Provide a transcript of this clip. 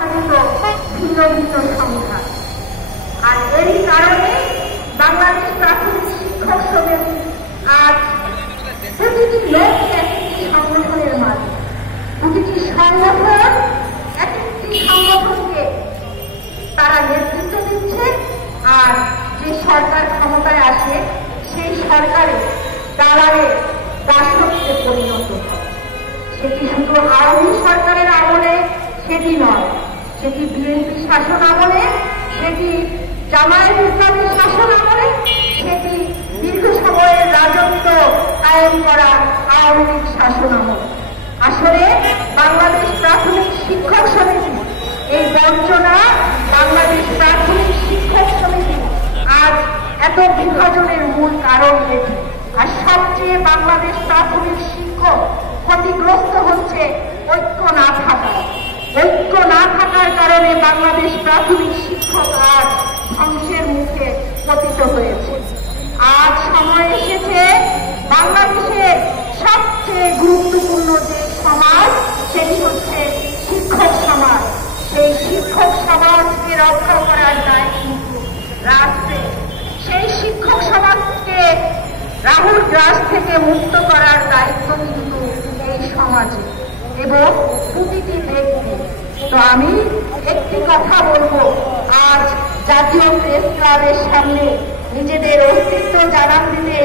ভিন্ন ভিন্ন সংখ্যা। আর এরই কারণে বাংলাদেশ প্রাথমিক শিক্ষক সমিতি আজ প্রতিটি লোক একটি সংগঠনের মাঝে, প্রতিটি সংগঠন একটি সংগঠনকে তারা নেতৃত্ব দিচ্ছে। আর যে সরকার ক্ষমতায় আসে সেই সরকারে দালালে দাসত্বে পরিণত হয়। সেটি শুধু আওয়ামী সরকারের আমলে সেটি নয়, সেটি বিএনপি শাসন আমলে, সেটি জামায়াত ইসলামী শাসন আমলে, সেটি দীর্ঘ সময়ের রাজত্ব কায়েম করা আওয়ামী লীগ শাসন আমলে। আসলে বাংলাদেশ প্রাথমিক শিক্ষক সমিতি এই বঞ্চনা, বাংলাদেশ প্রাথমিক শিক্ষক সমিতি আজ এত বিভাজনের মূল কারণ এটি। আর সবচেয়ে বাংলাদেশ প্রাথমিক শিক্ষক ক্ষতিগ্রস্ত হচ্ছে ঐক্য না থাকা। ঐক্য না থাকার কারণে বাংলাদেশ প্রাথমিক শিক্ষক আজ ধ্বংসের মুখে পতিত হয়েছে। আজ সময় এসেছে বাংলাদেশের সবচেয়ে গুরুত্বপূর্ণ যে সমাজ, সেটি হচ্ছে শিক্ষক সমাজ। সেই শিক্ষক সমাজকে রক্ষা করার দায় কিন্তু রাষ্ট্রে। সেই শিক্ষক সমাজকে রাহুল গ্রাস থেকে মুক্ত করার দায়িত্ব কিন্তু এই সমাজে এবং প্রতিটি ব্যক্তি। তো আমি একটি কথা বলবো, আজ জাতীয় প্রেস ক্লাবের সামনে নিজেদের অস্তিত্ব জানান দিতে